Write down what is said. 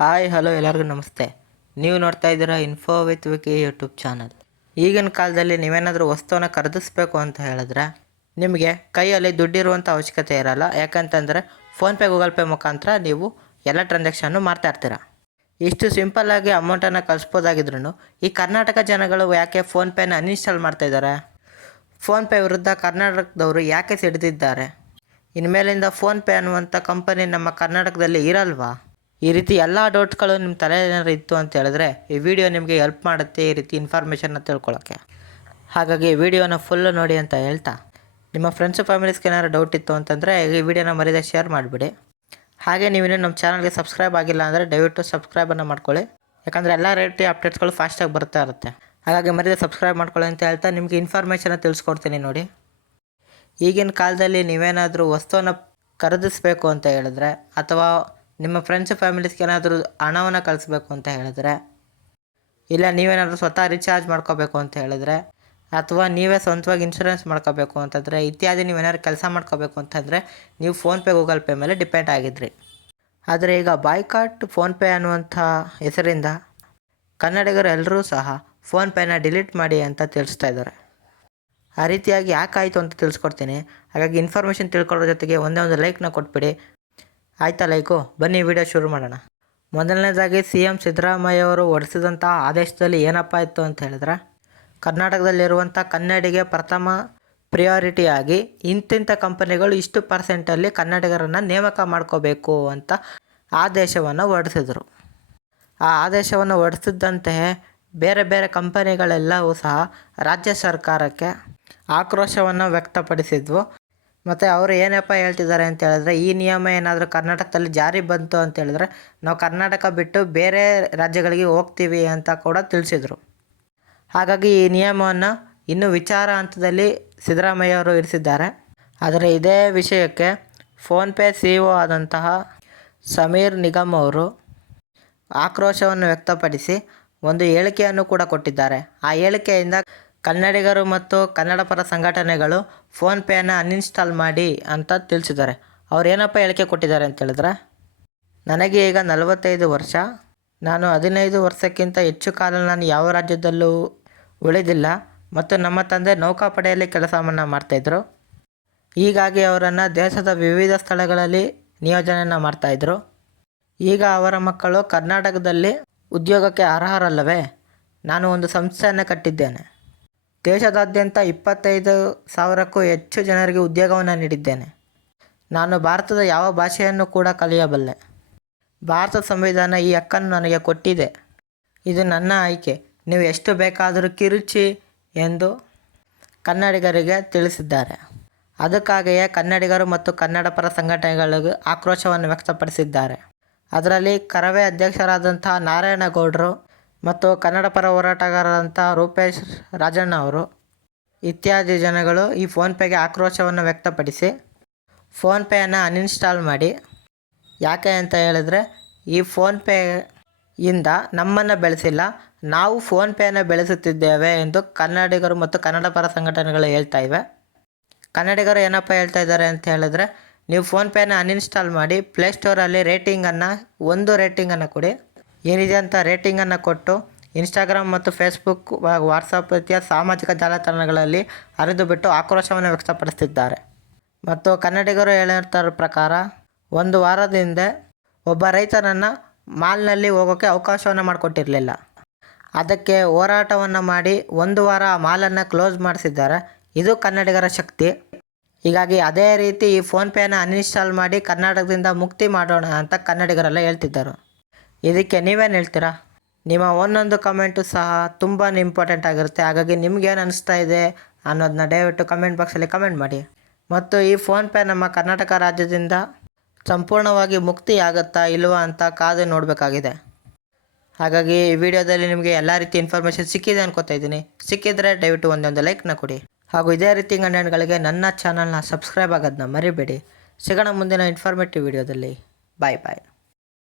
Hi hello ಎಲ್ಲರಿಗೂ ನಮಸ್ತೆ. ನೀವು ನೋಡ್ತಾ ಇದ್ದೀರಾ info with Vicky YouTube channel. ಈಗಿನ ಕಾಲದಲ್ಲಿ ನೀವೇನಾದರೂ ವಸ್ತುವನ್ನು ಖರೀದಿಸಬೇಕು ಅಂತ ಹೇಳಿದ್ರೆ ನಿಮಗೆ ಕೈಯಲ್ಲಿ ದುಡ್ಡಿರುವಂಥ ಅವಶ್ಯಕತೆ ಇರಲ್ಲ. ಯಾಕಂತಂದರೆ ಫೋನ್ಪೇ ಗೂಗಲ್ ಪೇ ಮುಖಾಂತರ ನೀವು ಎಲ್ಲ ಟ್ರಾನ್ಸಾಕ್ಷನ್ನು ಮಾಡ್ತಾ ಇರ್ತೀರ. ಇಷ್ಟು ಸಿಂಪಲ್ಲಾಗಿ ಅಮೌಂಟನ್ನು ಕಳಿಸ್ಬೋದಾಗಿದ್ರು ಈ ಕರ್ನಾಟಕ ಜನಗಳು ಯಾಕೆ ಫೋನ್ಪೇನ ಅನ್ಇನ್ಸ್ಟಾಲ್ ಮಾಡ್ತಾಯಿದ್ದಾರೆ? ಫೋನ್ಪೇ ವಿರುದ್ಧ ಕರ್ನಾಟಕದವರು ಯಾಕೆ ಸಿಡಿದಿದ್ದಾರೆ? ಇನ್ಮೇಲಿಂದ ಫೋನ್ಪೇ ಅನ್ನುವಂಥ ಕಂಪನಿ ನಮ್ಮ ಕರ್ನಾಟಕದಲ್ಲಿ ಇರಲ್ವಾ? ಈ ರೀತಿ ಎಲ್ಲ ಡೌಟ್ಗಳು ನಿಮ್ಮ ತಲೆಯಲ್ಲಿ ಏನಾದ್ರು ಇತ್ತು ಅಂತ ಹೇಳಿದ್ರೆ ಈ ವಿಡಿಯೋ ನಿಮಗೆ ಹೆಲ್ಪ್ ಮಾಡುತ್ತೆ ಈ ರೀತಿ ಇನ್ಫಾರ್ಮೇಷನ್ನ ತಿಳ್ಕೊಳ್ಳೋಕ್ಕೆ. ಹಾಗಾಗಿ ವಿಡಿಯೋನ ಫುಲ್ಲು ನೋಡಿ ಅಂತ ಹೇಳ್ತಾ, ನಿಮ್ಮ ಫ್ರೆಂಡ್ಸು ಫ್ಯಾಮಿಲೀಸ್ಗೆ ಏನಾದ್ರು ಡೌಟ್ ಇತ್ತು ಅಂತಂದರೆ ಈ ವಿಡಿಯೋನ ಮರೀದೆ ಶೇರ್ ಮಾಡಿಬಿಡಿ. ಹಾಗೆ ನೀವೇನು ನಮ್ಮ ಚಾನಲ್ಗೆ ಸಬ್ಸ್ಕ್ರೈಬ್ ಆಗಿಲ್ಲ ಅಂದರೆ ದಯವಿಟ್ಟು ಸಬ್ಸ್ಕ್ರೈಬನ್ನು ಮಾಡ್ಕೊಳ್ಳಿ. ಯಾಕಂದರೆ ಎಲ್ಲ ರೀತಿಯ ಅಪ್ಡೇಟ್ಸ್ಗಳು ಫಾಸ್ಟಾಗಿ ಬರ್ತಾ ಇರುತ್ತೆ. ಹಾಗಾಗಿ ಮರೀದೆ ಸಬ್ಸ್ಕ್ರೈಬ್ ಮಾಡ್ಕೊಳ್ಳಿ ಅಂತ ಹೇಳ್ತಾ ನಿಮಗೆ ಇನ್ಫಾರ್ಮೇಷನ್ನ ತಿಳಿಸ್ಕೊಡ್ತೀನಿ ನೋಡಿ. ಈಗಿನ ಕಾಲದಲ್ಲಿ ನೀವೇನಾದರೂ ವಸ್ತುವನ್ನು ಖರೀದಿಸಬೇಕು ಅಂತ ಹೇಳಿದ್ರೆ ಅಥವಾ ನಿಮ್ಮ ಫ್ರೆಂಡ್ಸ್ ಫ್ಯಾಮಿಲೀಸ್ಗೆ ಏನಾದರೂ ಹಣವನ್ನು ಕಳಿಸ್ಬೇಕು ಅಂತ ಹೇಳಿದ್ರೆ, ಇಲ್ಲ ನೀವೇನಾದರೂ ಸ್ವತಃ ರಿಚಾರ್ಜ್ ಮಾಡ್ಕೋಬೇಕು ಅಂತ ಹೇಳಿದ್ರೆ, ಅಥವಾ ನೀವೇ ಸ್ವಂತವಾಗಿ ಇನ್ಶೂರೆನ್ಸ್ ಮಾಡ್ಕೋಬೇಕು ಅಂತಂದರೆ ಇತ್ಯಾದಿ ನೀವೇನಾದ್ರು ಕೆಲಸ ಮಾಡ್ಕೋಬೇಕು ಅಂತಂದರೆ ನೀವು ಫೋನ್ಪೇ ಗೂಗಲ್ ಪೇ ಮೇಲೆ ಡಿಪೆಂಡ್ ಆಗಿದ್ರಿ. ಆದರೆ ಈಗ ಬಾಯ್ಕಾಟ್ ಫೋನ್ಪೇ ಅನ್ನುವಂಥ ಹೆಸರಿಂದ ಕನ್ನಡಿಗರು ಎಲ್ಲರೂ ಸಹ ಫೋನ್ಪೇನ ಡಿಲೀಟ್ ಮಾಡಿ ಅಂತ ತಿಳಿಸ್ತಾ ಇದ್ದಾರೆ. ಆ ರೀತಿಯಾಗಿ ಯಾಕಾಯಿತು ಅಂತ ತಿಳಿಸ್ಕೊಡ್ತೀನಿ. ಹಾಗಾಗಿ ಇನ್ಫಾರ್ಮೇಷನ್ ತಿಳ್ಕೊಳ್ಳೋ ಜೊತೆಗೆ ಒಂದೇ ಒಂದು ಲೈಕ್ನ ಕೊಟ್ಬಿಡಿ. ಆಯ್ತಾ ಲೈಕು? ಬನ್ನಿ ವಿಡಿಯೋ ಶುರು ಮಾಡೋಣ. ಮೊದಲನೇದಾಗಿ CM ಸಿದ್ದರಾಮಯ್ಯ ಅವರು ಹೊರಡಿಸಿದಂಥ ಆದೇಶದಲ್ಲಿ ಏನಪ್ಪ ಇತ್ತು ಅಂತ ಹೇಳಿದ್ರೆ, ಕರ್ನಾಟಕದಲ್ಲಿರುವಂಥ ಕನ್ನಡಿಗೆ ಪ್ರಥಮ ಪ್ರಿಯಾರಿಟಿಯಾಗಿ ಇಂತಿಂಥ ಕಂಪನಿಗಳು ಇಷ್ಟು ಪರ್ಸೆಂಟಲ್ಲಿ ಕನ್ನಡಿಗರನ್ನು ನೇಮಕ ಮಾಡ್ಕೋಬೇಕು ಅಂತ ಆದೇಶವನ್ನು ಹೊರಡಿಸಿದ್ರು. ಆ ಆದೇಶವನ್ನು ಹೊರಡಿಸಿದ್ದಂತೆಯೇ ಬೇರೆ ಬೇರೆ ಕಂಪನಿಗಳೆಲ್ಲವೂ ಸಹ ರಾಜ್ಯ ಸರ್ಕಾರಕ್ಕೆ ಆಕ್ರೋಶವನ್ನು ವ್ಯಕ್ತಪಡಿಸಿದ್ವು. ಮತ್ತು ಅವರು ಏನಪ್ಪ ಹೇಳ್ತಿದ್ದಾರೆ ಅಂತ ಹೇಳಿದ್ರೆ, ಈ ನಿಯಮ ಏನಾದರೂ ಕರ್ನಾಟಕದಲ್ಲಿ ಜಾರಿ ಬಂತು ಅಂತ ಹೇಳಿದ್ರೆ ನಾವು ಕರ್ನಾಟಕ ಬಿಟ್ಟು ಬೇರೆ ರಾಜ್ಯಗಳಿಗೆ ಹೋಗ್ತೀವಿ ಅಂತ ಕೂಡ ತಿಳಿಸಿದರು. ಹಾಗಾಗಿ ಈ ನಿಯಮವನ್ನು ಇನ್ನೂ ವಿಚಾರ ಹಂತದಲ್ಲಿ ಸಿದ್ದರಾಮಯ್ಯ ಅವರು ಇರಿಸಿದ್ದಾರೆ. ಆದರೆ ಇದೇ ವಿಷಯಕ್ಕೆ ಫೋನ್ಪೇ CEO ಆದಂತಹ ಸಮೀರ್ ನಿಗಮ್ ಅವರು ಆಕ್ರೋಶವನ್ನು ವ್ಯಕ್ತಪಡಿಸಿ ಒಂದು ಹೇಳಿಕೆಯನ್ನು ಕೂಡ ಕೊಟ್ಟಿದ್ದಾರೆ. ಆ ಹೇಳಿಕೆಯಿಂದ ಕನ್ನಡಿಗರು ಮತ್ತು ಕನ್ನಡ ಪರ ಸಂಘಟನೆಗಳು ಫೋನ್ಪೇನ ಅನ್ಇನ್ಸ್ಟಾಲ್ ಮಾಡಿ ಅಂತ ತಿಳಿಸಿದ್ದಾರೆ. ಅವ್ರು ಏನಪ್ಪ ಹೇಳಿಕೆ ಕೊಟ್ಟಿದ್ದಾರೆ ಅಂತ ಹೇಳಿದ್ರೆ, ನನಗೆ ಈಗ 45 ವರ್ಷ, ನಾನು 15 ವರ್ಷಕ್ಕಿಂತ ಹೆಚ್ಚು ಕಾಲ ನಾನು ಯಾವ ರಾಜ್ಯದಲ್ಲೂ ಉಳಿದಿಲ್ಲ ಮತ್ತು ನಮ್ಮ ತಂದೆ ನೌಕಾಪಡೆಯಲ್ಲಿ ಕೆಲಸವನ್ನು ಮಾಡ್ತಾಯಿದ್ರು. ಹೀಗಾಗಿ ಅವರನ್ನು ದೇಶದ ವಿವಿಧ ಸ್ಥಳಗಳಲ್ಲಿ ನಿಯೋಜನೆಯನ್ನು ಮಾಡ್ತಾಯಿದ್ರು. ಈಗ ಅವರ ಮಕ್ಕಳು ಕರ್ನಾಟಕದಲ್ಲಿ ಉದ್ಯೋಗಕ್ಕೆ ಅರ್ಹರಲ್ಲವೇ? ನಾನು ಒಂದು ಸಂಸ್ಥೆಯನ್ನು ಕಟ್ಟಿದ್ದೇನೆ. ದೇಶದಾದ್ಯಂತ 25,000ಕ್ಕೂ ಹೆಚ್ಚು ಜನರಿಗೆ ಉದ್ಯೋಗವನ್ನು ನೀಡಿದ್ದೇನೆ. ನಾನು ಭಾರತದ ಯಾವ ಭಾಷೆಯನ್ನು ಕೂಡ ಕಲಿಯಬಲ್ಲೆ. ಭಾರತ ಸಂವಿಧಾನ ಈ ಹಕ್ಕನ್ನು ನನಗೆ ಕೊಟ್ಟಿದೆ. ಇದು ನನ್ನ ಆಯ್ಕೆ. ನೀವು ಎಷ್ಟು ಬೇಕಾದರೂ ಕಿರುಚಿ ಎಂದು ಕನ್ನಡಿಗರಿಗೆ ತಿಳಿಸಿದ್ದಾರೆ. ಅದಕ್ಕಾಗಿಯೇ ಕನ್ನಡಿಗರು ಮತ್ತು ಕನ್ನಡ ಪರ ಸಂಘಟನೆಗಳಿಗೆ ಆಕ್ರೋಶವನ್ನು ವ್ಯಕ್ತಪಡಿಸಿದ್ದಾರೆ. ಅದರಲ್ಲಿ ಕರವೇ ಅಧ್ಯಕ್ಷರಾದಂತಹ ನಾರಾಯಣಗೌಡರು ಮತ್ತು ಕನ್ನಡ ಪರ ಹೋರಾಟಗಾರರಾದಂಥ ರೂಪೇಶ್ ರಾಜಣ್ಣ ಅವರು ಇತ್ಯಾದಿ ಜನಗಳು ಈ ಫೋನ್ಪೇಗೆ ಆಕ್ರೋಶವನ್ನು ವ್ಯಕ್ತಪಡಿಸಿ ಫೋನ್ಪೇಯನ್ನು ಅನ್ಇನ್ಸ್ಟಾಲ್ ಮಾಡಿ. ಯಾಕೆ ಅಂತ ಹೇಳಿದ್ರೆ, ಈ ಫೋನ್ಪೇಯಿಂದ ನಮ್ಮನ್ನು ಬೆಳೆಸಿಲ್ಲ, ನಾವು ಫೋನ್ಪೇನ ಬೆಳೆಸುತ್ತಿದ್ದೇವೆ ಎಂದು ಕನ್ನಡಿಗರು ಮತ್ತು ಕನ್ನಡ ಪರ ಸಂಘಟನೆಗಳು ಹೇಳ್ತಾ ಇವೆ. ಕನ್ನಡಿಗರು ಏನಪ್ಪ ಹೇಳ್ತಾ ಇದ್ದಾರೆ ಅಂತ ಹೇಳಿದ್ರೆ, ನೀವು ಫೋನ್ಪೇನ ಅನ್ಇನ್ಸ್ಟಾಲ್ ಮಾಡಿ, ಪ್ಲೇಸ್ಟೋರಲ್ಲಿ ಒಂದು ರೇಟಿಂಗನ್ನು ಕೊಡಿ. ಏನಿದೆ ಅಂತ ರೇಟಿಂಗನ್ನು ಕೊಟ್ಟು ಇನ್ಸ್ಟಾಗ್ರಾಮ್ ಮತ್ತು ಫೇಸ್ಬುಕ್ ವಾಟ್ಸಪ್ ರೀತಿಯ ಸಾಮಾಜಿಕ ಜಾಲತಾಣಗಳಲ್ಲಿ ಹರಿದು ಬಿಟ್ಟು ಆಕ್ರೋಶವನ್ನು ವ್ಯಕ್ತಪಡಿಸ್ತಿದ್ದಾರೆ. ಮತ್ತು ಕನ್ನಡಿಗರು ಹೇಳಿರ್ತಾರ ಪ್ರಕಾರ ಒಂದು ವಾರದ ಹಿಂದೆ ಒಬ್ಬ ರೈತನನ್ನು ಮಾಲ್ನಲ್ಲಿ ಹೋಗೋಕ್ಕೆ ಅವಕಾಶವನ್ನು ಮಾಡಿಕೊಟ್ಟಿರಲಿಲ್ಲ. ಅದಕ್ಕೆ ಹೋರಾಟವನ್ನು ಮಾಡಿ ಒಂದು ವಾರ ಆ ಮಾಲನ್ನು ಕ್ಲೋಸ್ ಮಾಡಿಸಿದ್ದಾರೆ. ಇದು ಕನ್ನಡಿಗರ ಶಕ್ತಿ. ಹೀಗಾಗಿ ಅದೇ ರೀತಿ ಈ ಫೋನ್ಪೇನ ಅನ್ಇನ್ಸ್ಟಾಲ್ ಮಾಡಿ ಕರ್ನಾಟಕದಿಂದ ಮುಕ್ತಿ ಮಾಡೋಣ ಅಂತ ಕನ್ನಡಿಗರೆಲ್ಲ ಹೇಳ್ತಿದ್ದರು. ಇದಕ್ಕೆ ನೀವೇನು ಹೇಳ್ತೀರಾ? ನಿಮ್ಮ ಒಂದೊಂದು ಕಮೆಂಟು ಸಹ ತುಂಬಾ ಇಂಪಾರ್ಟೆಂಟ್ ಆಗಿರುತ್ತೆ. ಹಾಗಾಗಿ ನಿಮ್ಗೇನು ಅನಿಸ್ತಾ ಇದೆ ಅನ್ನೋದನ್ನ ದಯವಿಟ್ಟು ಕಮೆಂಟ್ ಬಾಕ್ಸಲ್ಲಿ ಕಮೆಂಟ್ ಮಾಡಿ. ಮತ್ತು ಈ ಫೋನ್ಪೇ ನಮ್ಮ ಕರ್ನಾಟಕ ರಾಜ್ಯದಿಂದ ಸಂಪೂರ್ಣವಾಗಿ ಮುಕ್ತಿ ಆಗುತ್ತಾ ಇಲ್ವಾ ಅಂತ ಕಾದು ನೋಡಬೇಕಾಗಿದೆ. ಹಾಗಾಗಿ ಈ ವಿಡಿಯೋದಲ್ಲಿ ನಿಮಗೆ ಎಲ್ಲ ರೀತಿ ಇನ್ಫಾರ್ಮೇಷನ್ ಸಿಕ್ಕಿದೆ ಅನ್ಕೋತಾ ಇದ್ದೀನಿ. ಸಿಕ್ಕಿದರೆ ದಯವಿಟ್ಟು ಒಂದೊಂದು ಲೈಕ್ನ ಕೊಡಿ. ಹಾಗೂ ಇದೇ ರೀತಿ ಕಂಟೆಂಟ್ಗಳಿಗೆ ನನ್ನ ಚಾನಲ್ನ ಸಬ್ಸ್ಕ್ರೈಬ್ ಆಗೋದನ್ನ ಮರಿಬೇಡಿ. ಸಿಗೋಣ ಮುಂದಿನ ಇನ್ಫಾರ್ಮೇಟಿವ್ ವಿಡಿಯೋದಲ್ಲಿ. ಬಾಯ್ ಬಾಯ್.